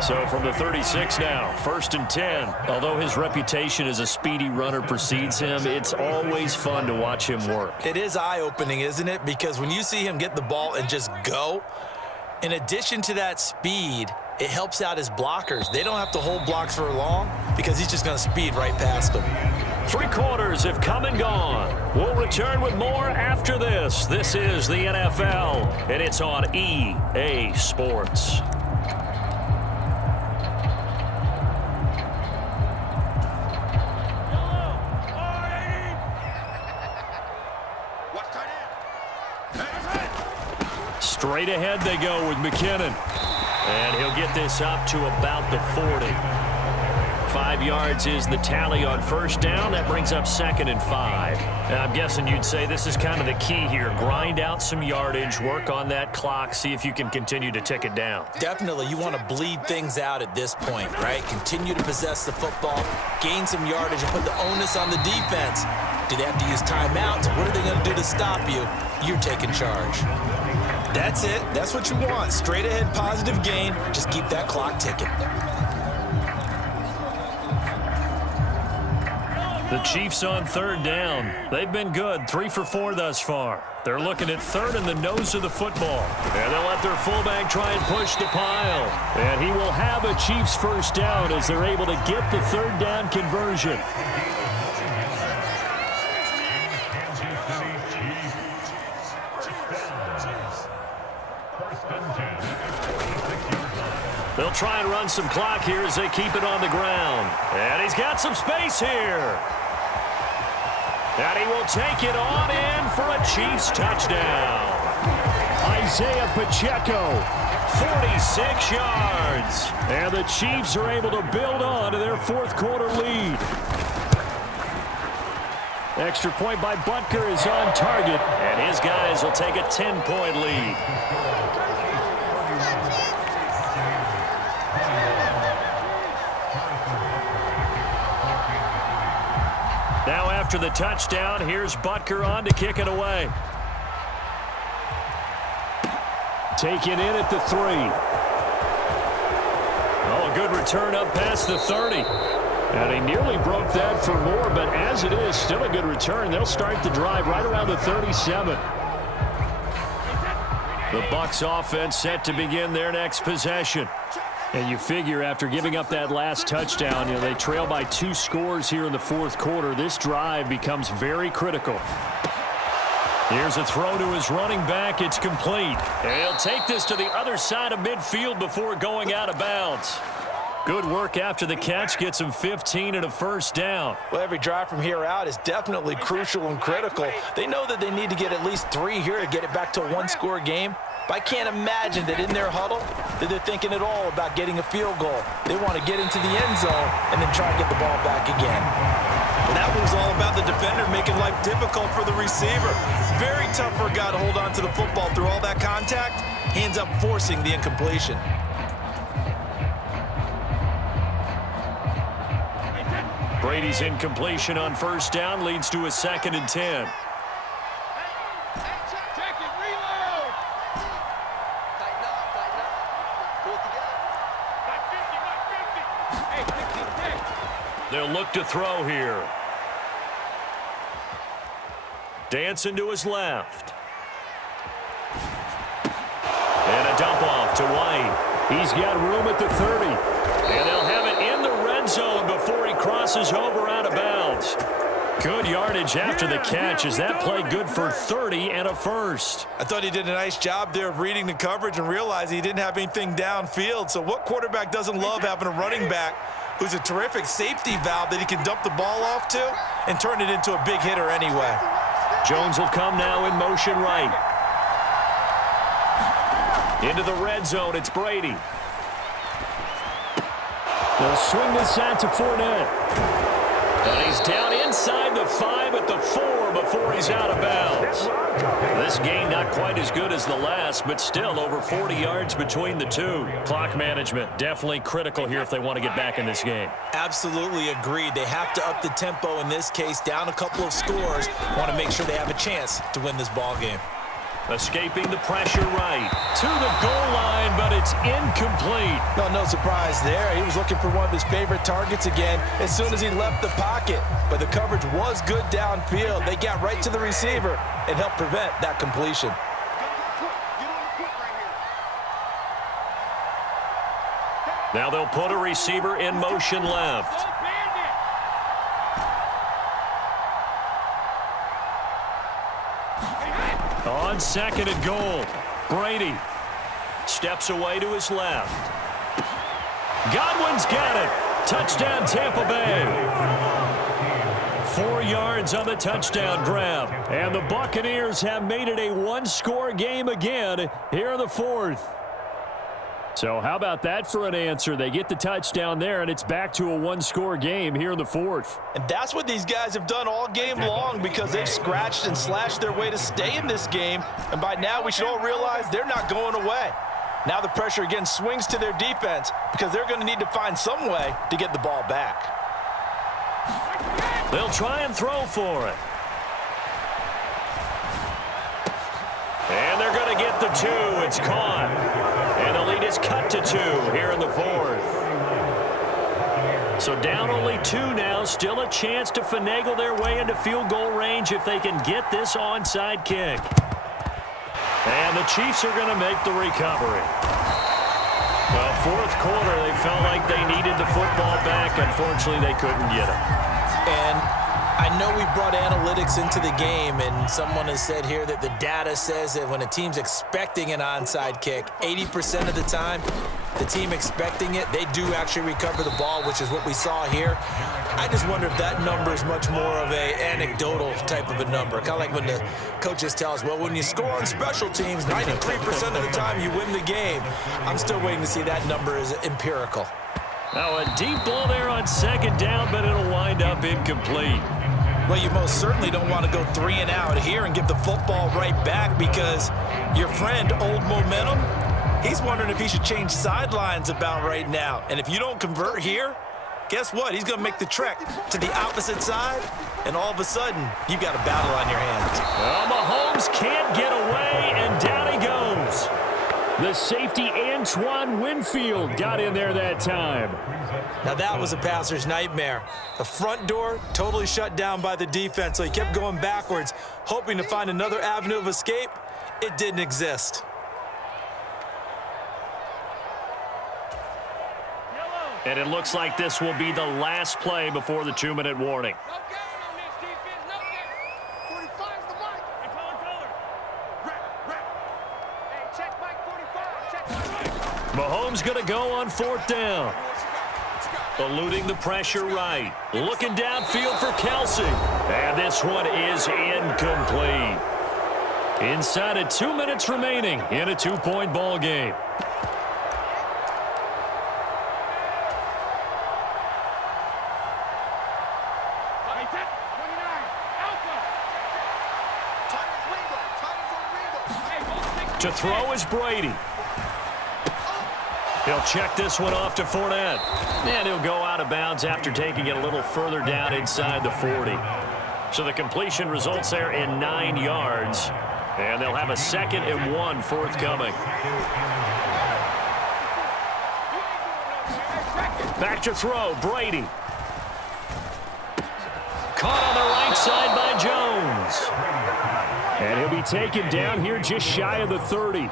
So from the 36 now, 1st and 10. Although his reputation as a speedy runner precedes him, it's always fun to watch him work. It is eye-opening, isn't it? Because when you see him get the ball and just go, in addition to that speed, it helps out his blockers. They don't have to hold blocks for long because he's just going to speed right past them. 3 quarters have come and gone. We'll return with more after this. This is the NFL, and it's on EA Sports. Straight ahead they go with McKinnon. And he'll get this up to about the 40. 5 yards is the tally on 1st down. That brings up 2nd and 5. Now, I'm guessing you'd say this is kind of the key here. Grind out some yardage, work on that clock, see if you can continue to tick it down. Definitely, you want to bleed things out at this point, right? Continue to possess the football, gain some yardage, and put the onus on the defense. Do they have to use timeouts? What are they going to do to stop you? You're taking charge. That's it. That's what you want. Straight ahead, positive gain. Just keep that clock ticking. The Chiefs on 3rd down. They've been good, 3 for 4 thus far. They're looking at 3rd and the nose of the football. And they'll let their fullback try and push the pile. And he will have a Chiefs 1st down as they're able to get the 3rd down conversion. They'll try and run some clock here as they keep it on the ground. And he's got some space here. And he will take it on in for a Chiefs touchdown. Isaiah Pacheco, 46 yards. And the Chiefs are able to build on to their 4th quarter lead. Extra point by Butker is on target. And his guys will take a 10-point lead. Now after the touchdown, here's Butker on to kick it away. Taken in at the 3. Oh, a good return up past the 30. And he nearly broke that for more, but as it is, still a good return. They'll start the drive right around the 37. The Bucs offense set to begin their next possession. And you figure after giving up that last touchdown, they trail by 2 scores here in the 4th quarter. This drive becomes very critical. Here's a throw to his running back. It's complete. And he'll take this to the other side of midfield before going out of bounds. Good work after the catch. Gets him 15 and a 1st down. Well, every drive from here out is definitely crucial and critical. They know that they need to get at least 3 here to get it back to a 1-score game. But I can't imagine that in their huddle that they're thinking at all about getting a field goal. They want to get into the end zone and then try and get the ball back again. Well, that was all about the defender making life difficult for the receiver. Very tough for a guy to hold on to the football through all that contact. He ends up forcing the incompletion. Brady's incompletion on 1st down leads to a 2nd and 10. They'll look to throw here. Dancing to his left. And a dump off to White. He's got room at the 30. And they'll have it in the red zone before he crosses over out of bounds. Good yardage after the catch. Is that play good for 30 and a 1st? I thought he did a nice job there of reading the coverage and realizing he didn't have anything downfield. So what quarterback doesn't love having a running back who's a terrific safety valve that he can dump the ball off to and turn it into a big hitter anyway? Jones will come now in motion right. Into the red zone, it's Brady. They'll swing this out to Fournette. And he's down inside the 5 at the 4 before he's out of bounds. This game not quite as good as the last, but still over 40 yards between the 2. Clock management definitely critical here if they want to get back in this game. Absolutely agreed. They have to up the tempo in this case, down a couple of scores. Want to make sure they have a chance to win this ball game. Escaping the pressure right. To the goal line, but it's incomplete. No surprise there. He was looking for one of his favorite targets again as soon as he left the pocket. But the coverage was good downfield. They got right to the receiver and helped prevent that completion. Now they'll put a receiver in motion left. On second and goal, Brady steps away to his left. Godwin's got it. Touchdown, Tampa Bay. 4 yards on the touchdown grab. And the Buccaneers have made it a one-score game again here in the fourth. So how about that for an answer? They get the touchdown there, and it's back to a one-score game here in the fourth. And that's what these guys have done all game long because they've scratched and slashed their way to stay in this game. And by now, we should all realize they're not going away. Now the pressure again swings to their defense because they're going to need to find some way to get the ball back. They'll try and throw for it. And they're going to get the 2. It's caught. And the lead is cut to 2 here in the fourth. So down only 2 now. Still a chance to finagle their way into field goal range if they can get this onside kick. And the Chiefs are going to make the recovery. Well, fourth quarter, they felt like they needed the football back. Unfortunately, they couldn't get it. And I know we brought analytics into the game, and someone has said here that the data says that when a team's expecting an onside kick, 80% of the time, the team expecting it, they do actually recover the ball, which is what we saw here. I just wonder if that number is much more of an anecdotal type of a number. Kind of like when the coaches tell us, well, when you score on special teams, 93% of the time you win the game. I'm still waiting to see that number is empirical. Now a deep ball there on second down, but it'll wind up incomplete. Well, you most certainly don't want to go 3 and out here and give the football right back because your friend, Old Momentum, he's wondering if he should change sidelines about right now. And if you don't convert here, guess what? He's going to make the trek to the opposite side, and all of a sudden, you've got a battle on your hands. Well, Mahomes can't get away, and down he goes. The safety, Antoine Winfield, got in there that time. Now that was a passer's nightmare. The front door totally shut down by the defense, so he kept going backwards, hoping to find another avenue of escape. It didn't exist. And it looks like this will be the last play before the 2-minute warning. Mahomes going to go on 4th down. Eluding the pressure right. Looking downfield for Kelsey. And this one is incomplete. Inside of 2 minutes remaining in a 2-point ball game. To throw is Brady. He'll check this one off to Fournette. And he'll go out of bounds after taking it a little further down inside the 40. So the completion results there in 9 yards. And they'll have a 2nd and 1 forthcoming. Back to throw, Brady. Caught on the right side by Jones. And he'll be taken down here just shy of the 30.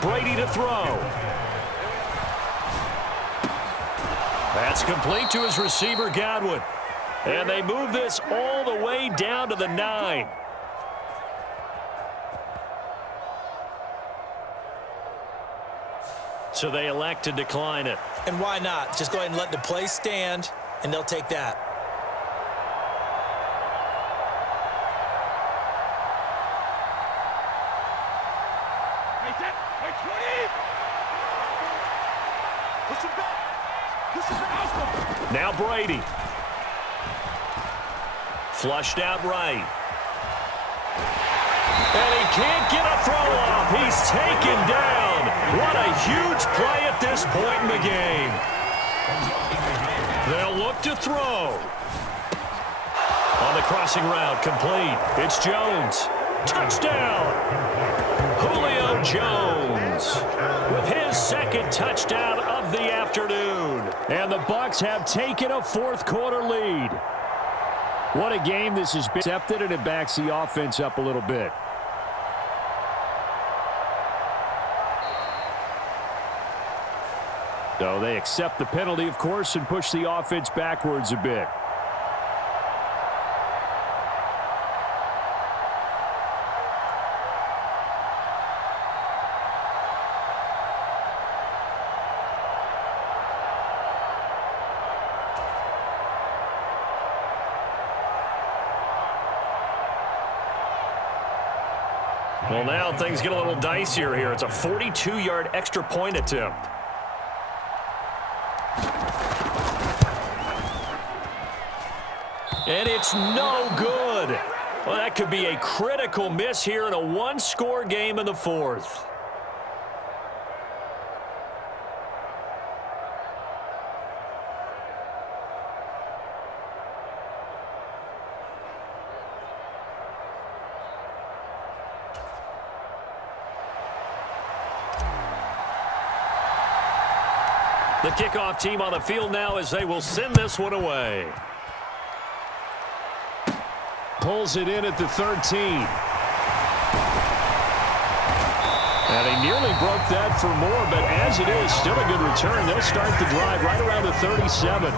Brady to throw. That's complete to his receiver, Godwin. And they move this all the way down to the 9. So they elect to decline it. And why not? Just go ahead and let the play stand, and they'll take that. Now Brady. Flushed out right. And he can't get a throw off. He's taken down. What a huge play at this point in the game. They'll look to throw. On the crossing route, complete. It's Jones. Touchdown! Julio Jones with his second touchdown of the afternoon. And the Bucs have taken a fourth-quarter lead. What a game this has been. Accepted, and it backs the offense up a little bit. So they accept the penalty, of course, and push the offense backwards a bit. Well, now things get a little dicier here. It's a 42-yard extra point attempt. And it's no good. Well, that could be a critical miss here in a one-score game in the fourth. The kickoff team on the field now as they will send this one away. Pulls it in at the 13. And he nearly broke that for more, but as it is, still a good return. They'll start the drive right around the 37.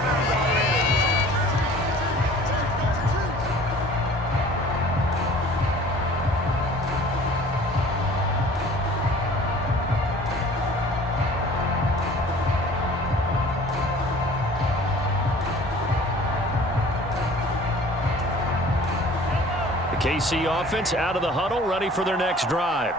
KC offense out of the huddle, ready for their next drive.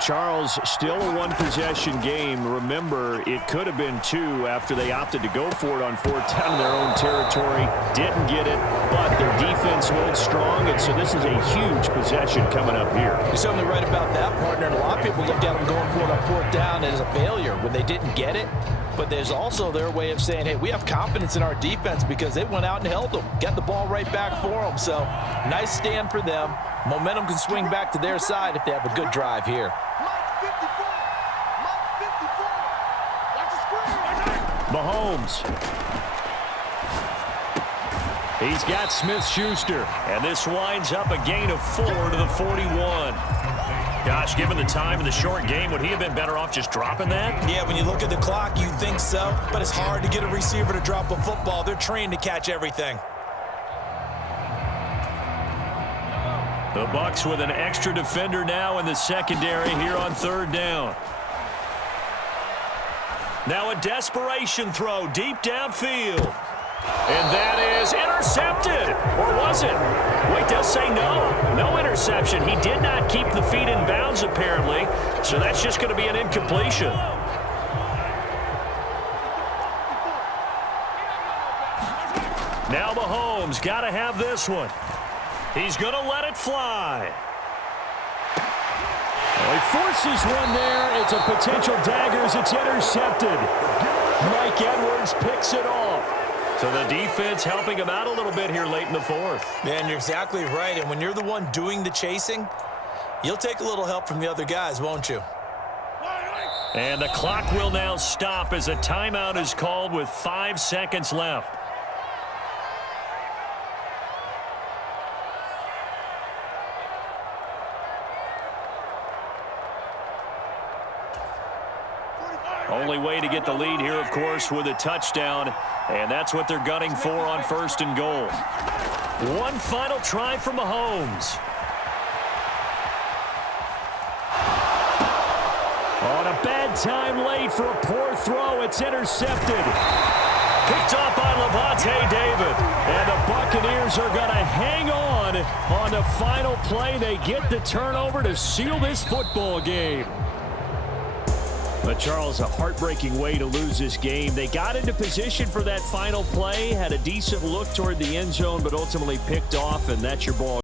Charles, still a one-possession game. Remember, it could have been two after they opted to go for it on fourth down in their own territory. Didn't get it, but their defense holds strong, and so this is a huge possession coming up here. You're certainly right about that, partner. And a lot of people look at them going for it on fourth down as a failure when they didn't get it. But there's also their way of saying, hey, we have confidence in our defense because they went out and held them, got the ball right back for them. So nice stand for them. Momentum can swing back to their side if they have a good drive here. Mahomes. He's got Smith-Schuster. And this winds up a gain of 4 to the 41. Gosh, given the time in the short game, would he have been better off just dropping that? Yeah, when you look at the clock, you think so. But it's hard to get a receiver to drop a football. They're trained to catch everything. The Bucs with an extra defender now in the secondary here on third down. Now a desperation throw deep downfield. And that is intercepted. Or was it? Wait, they'll say no. No interception. He did not keep the feet in bounds, apparently. So that's just going to be an incompletion. Now Mahomes got to have this one. He's going to let it fly. Well, he forces one there. It's a potential dagger as it's intercepted. Mike Edwards picks it off. So the defense helping him out a little bit here late in the fourth. Man, you're exactly right. And when you're the one doing the chasing, you'll take a little help from the other guys, won't you? And the clock will now stop as a timeout is called with 5 seconds left. Only way to get the lead here, of course, with a touchdown. And that's what they're gunning for on first and goal. One final try for Mahomes. On a bad time late for a poor throw. It's intercepted. Picked up by Levante David. And the Buccaneers are going to hang on the final play. They get the turnover to seal this football game. But, Charles, a heartbreaking way to lose this game. They got into position for that final play, had a decent look toward the end zone, but ultimately picked off, and that's your ball.